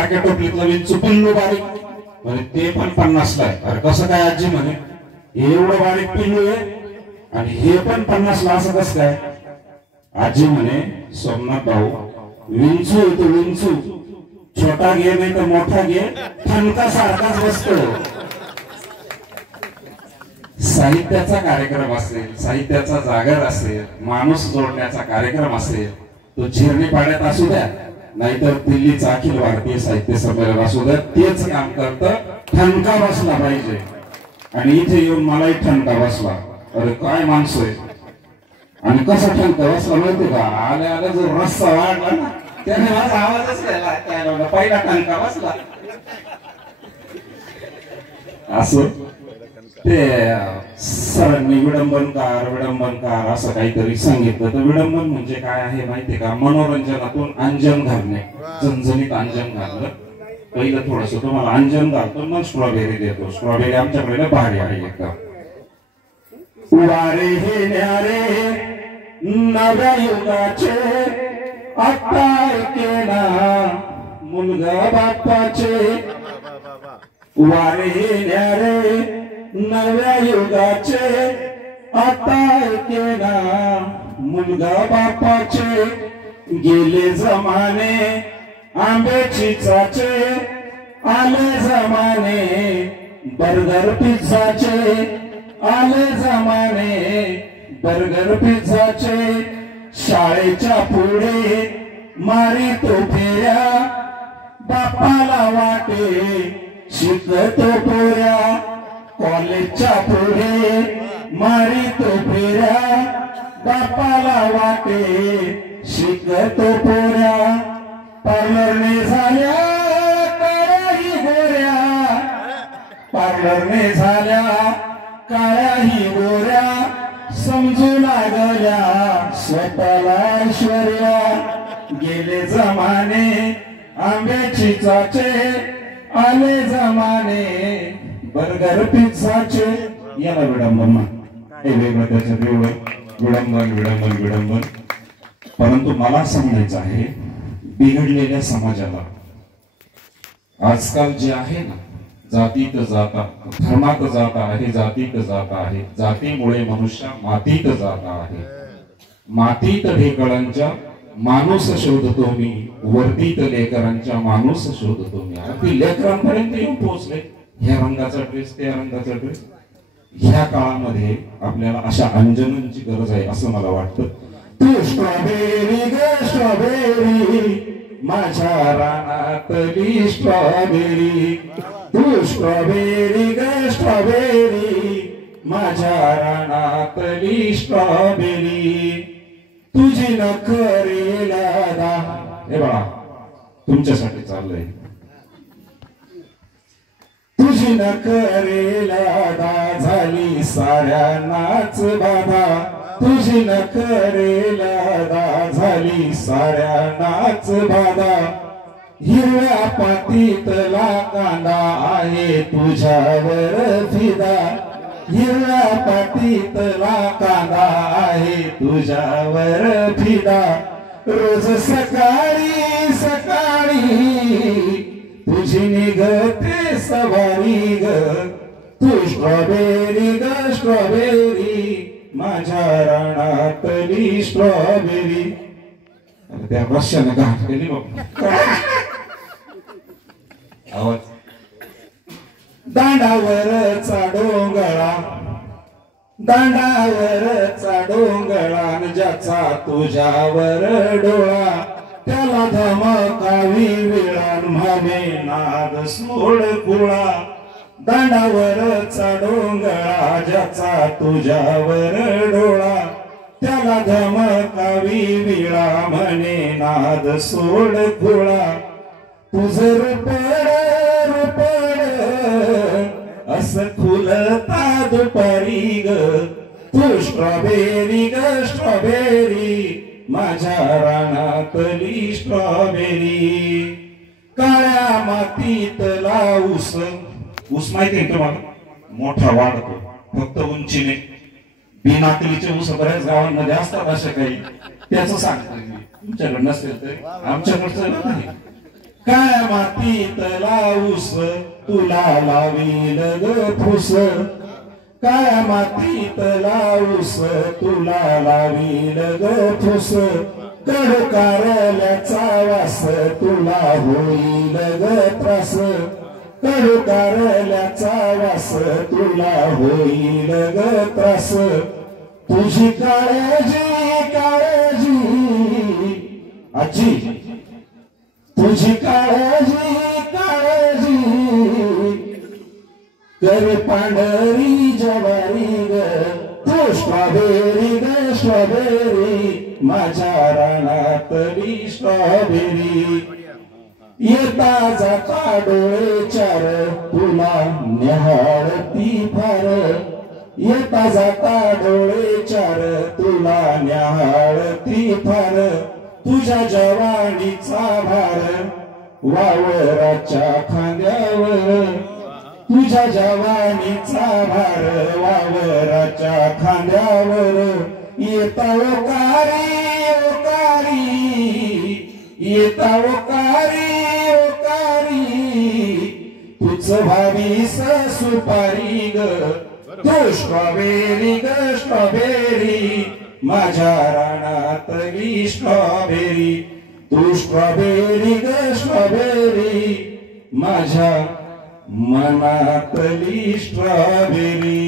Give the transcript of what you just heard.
टोपलीतलं विंचू पिल्लू बारीक म्हणे ते पण 50 ला आहे. अरे कसं काय आजी म्हणे एवढं बारीक पिल्लू आहे आणि हे पण 50 ला असं कसं काय. आजी म्हणे सोमनाथ भाऊ विंचू तो विंचू छोटा घे नाही तर मोठा घे ठणका सारखाच बसतो. साहित्याचा कार्यक्रम असेल, साहित्याचा जागर असेल, माणूस जोडण्याचा कार्यक्रम असेल, तो झिरणी पाड्यात असू द्या नाहीतर दिल्लीचा अखिल भारतीय साहित्य संमेलन असू द्या, तेच काम करतं. ठणका बसला पाहिजे. आणि इथे येऊन मलाही ठणका बसला. अरे काय माणसं आहे. आणि कसा ठणका बसला माहिती का, आल्या आल्या जो रस्सा वाढला ना त्याने माझा आवाजच गेला. पहिला ठणका बसला. असं ते सरांनी विडंबनकार असं काहीतरी सांगितलं. तर विडंबन म्हणजे काय आहे माहितीये का, मनोरंजनातून अंजन घालणे, झणझणीत अंजन घालणं. पहिलं थोडस तुम्हाला अंजन घालतो मग स्ट्रॉबेरी देतो. स्ट्रॉबेरी आमच्याकडे भारी आहे एकदम. वारे हे न्यारे नव्या युगाचे आता केला मुलगा बाप्पाचे. वारे हे न्यारे नव्या युगाचे आता केला मुलगा बापाचे. गेले जमाने आंब्याची चाचे, आले जमाने बर्गर पिझ्झाचे, आले जमाने बर्गर पिझ्झाचे. शाळेच्या पुढे मारी तो फेऱ्या, बापाला वाटे शिकतो पोऱ्या. कॉलेजच्या पुढे मारी तो फेऱ्या, बापाला वाटे शिकतो पोऱ्या. पार्लरने झाल्या काळ्याही गोऱ्या, पार्लरने झाल्या काळ्याही गोऱ्या. समजू लागल्या स्वतःला ऐश्वर्या. गेले जमाने आंब्याची चाचे, आले जमाने बर्गर पिझ्झाचे. याला विडंबन हे वेगळं, त्याच्यात एवढं विडंबन. परंतु मला सांगायचं आहे बिघडलेल्या समाजाला आजकाल जे आहे ना, जातीत जाता, धर्मात जाता आहे, जातीत जाता आहे. जातीमुळे मनुष्य मातीत जाता आहे. मातीत ढेकळांच्या माणूस शोधतो मी, वर्दीत लेकरांच्या माणूस शोधतो मी. अगदी लेकरांपर्यंत येऊन पोहोचले. ह्या रंगाचा ड्रेस, त्या रंगाचा ड्रेस. ह्या काळामध्ये आपल्याला अशा अंजनांची गरज आहे असं मला वाटतं. तू स्ट्रॉबेरी ग स्ट्रॉबेरी, माझ्या रानातली स्ट्रॉबेरी. तू स्ट्रॉबेरी ग स्ट्रॉबेरी, माझ्या रानातली स्ट्रॉबेरी. तुझी नखरेला दा. हे बघा तुमच्यासाठी चाललंय. तुझी नखरेला दा झाली साऱ्यांनाच बाधा. तुझी नखरेला दा झाली साऱ्यांनाच बाधा. हिरव्या पातीतला कांदा आहे तुझ्यावर फिदा. हिरव्या पातीतला कांदा आहे तुझ्यावर फिदा. रोज सकाळी सकाळी तुझी निघते सवारी ग. तू स्ट्रॉबेरी ग स्ट्रॉबेरी, माझ्या रानातली स्ट्रॉबेरी. त्या रश्याने घाट केली बघ आवाज. दांडावरचा डोंगळा, दांडावरचा डोंगळा, ज्याचा तुझ्यावर डोळा. त्याला धमकावी विळण म्हणे नाद सोड कुळा. दांडावरचा डोंगळा, ज्याचा तुझ्यावर डोळा. त्याला धमकावी विळा म्हणे नाद सोड कुळा. तुझं रुपड रुपड असं खुलता दुपारी ग. तू स्ट्रॉबेरी ग स्ट्रॉबेरी, माझ्या रानातली स्ट्रॉबेरी. काळ्या मातीतला ऊस. ऊस माहिती आहे तुम्हाला, मोठा वाढतो फक्त उंचीने. बिनाकलीचे ऊस बऱ्याच गावांमध्ये असतात अशा काही. त्याचं सांगतोय मी. तुमच्याकडे नसेल तरी आमच्याकडचं नाही. काय मातीत लावूस तुला लावील ग फुस काय मातीत लावूस तुला लावील ग फुस कडू कारल्याचा वास तुला होईल ग त्रास कडू कारल्याचा वास तुला होईल ग त्रास तुझी काळजी काळजी आजी तुझी काळजी काळजी कर पांढरी ज्वारी ग तू स्ट्रॉबेरी ग स्ट्रॉबेरी माझ्या रानातली स्ट्रॉबेरी येता जाता डोळे चार तुला न्याहाळती फार येता जाता डोळे चार तुला न्याहाळती फार तुझ्या जवानीचा भार वावराच्या खांद्यावर तुझ्या जवानीचा भार वावराच्या खांद्यावर येता ओकारी ओकारी येता ओकारी ओकारी तुझ भावीस सुपारी ग तू स्ट्रॉबेरी ग स्ट्रॉबेरी माझ्या रानातली स्ट्रॉबेरी तू स्ट्रॉबेरी ग स्ट्रॉबेरी माझ्या मनातली स्ट्रॉबेरी.